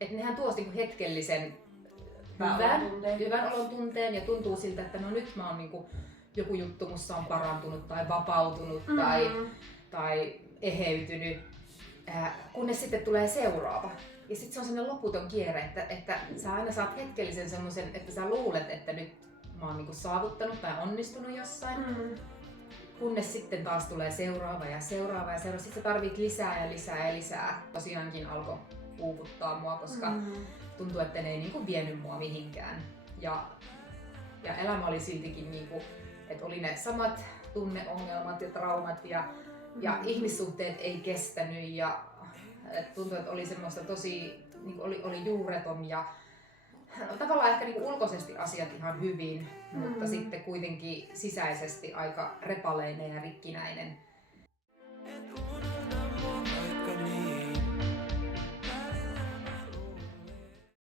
että nehän tuo niinku hetkellisen hyvän olon tunteen ja tuntuu siltä, että no nyt mä oon niinku, joku juttu musta on parantunut tai vapautunut tai eheytynyt, kunnes sitten tulee seuraava. Ja sitten se on sellainen loputon kierre, että sä aina saat hetkellisen semmoisen, että sä luulet, että nyt mä oon niinku saavuttanut tai onnistunut jossain. Kunnes sitten taas tulee seuraava ja seuraava ja seuraava. Sitten sä tarvit lisää ja lisää ja lisää. Tosiaankin alkoi uuvuttaa mua, koska tuntui, että ne ei niinku vienyt mua mihinkään. Ja elämä oli siltikin, niinku, että oli ne samat tunneongelmat ja traumat ja ihmissuhteet ei kestänyt. Ja tuntui, että oli semmoista tosi, niinku oli juureton ja tavallaan ehkä niinku ulkoisesti asiat ihan hyvin, mutta sitten kuitenkin sisäisesti aika repaleinen ja rikkinäinen.